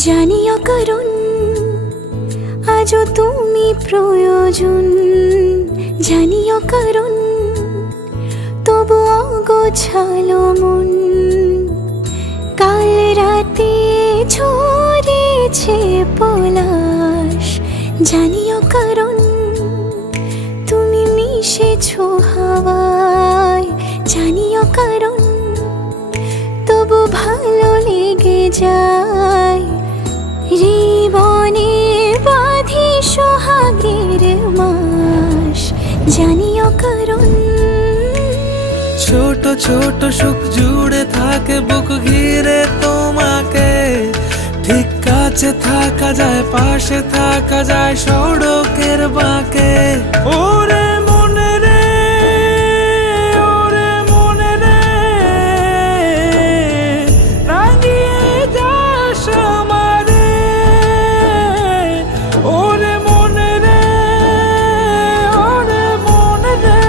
জানিও কারণ আজও তুমি প্রয়োজন, জানিও কারণ তবু অগোছালো মন। কাল রাতে ঝরেছে পলাশ, জানিও কারণ তুমি মিশেছো হাওয়ায়, জানিও কারণ তবু ভালো লেগে যায়। জীবনে বাঁধি সোহাগের মাস, জানিও কারণ ছোট ছোট সুখ জুড়ে থাকে বুক ঘিরে তোমাকে। ঠিক কাছে থাকা যায়, পাশে থাকা যায় সড়কের বাঁকে। ওরে মনে রে, ওরে মনে রে, রাঙিয়ে যাস আমারে। ওরে মনে রে, ওরে মনে রে,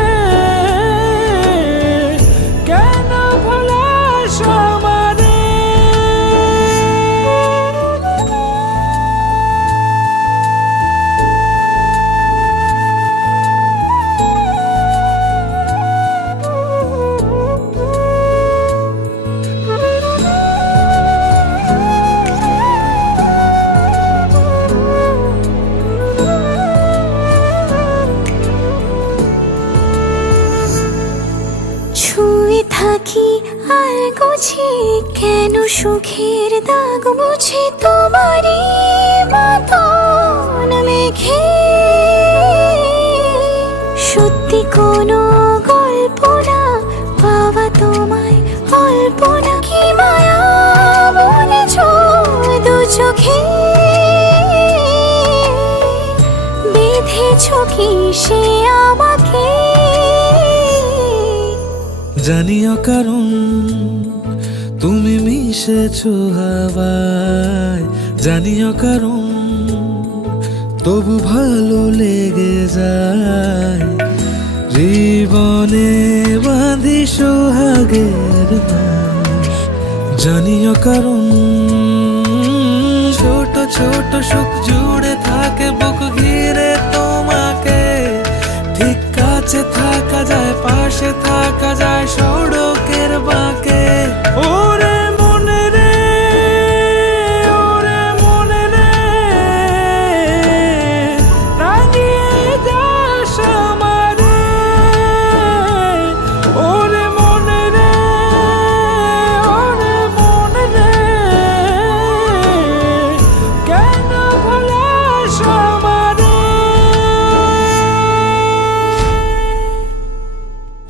কেন ভোলাস আমারে। ছুঁয়ে থাকি আর গুছি কেন সুখের দাগ মুছে তোমারই মতন মেঘে। সত্যি কোনো গল্প না পাওয়া তোমায় অল্প না, কি মায়া বলেছ দু চোখে। বেঁধেছ কি সে আমাকে, জানিও কারণ তুমি মিশেছো হাওয়ায়, জানিও কারণ তবু ভালো লেগে যায়। জীবনে বাঁধি সোহাগের মাস, জানিও কারণ ছোট ছোট সুখ জুড়ে থাকে বুক ঘিরে তোমাকে। ঠিক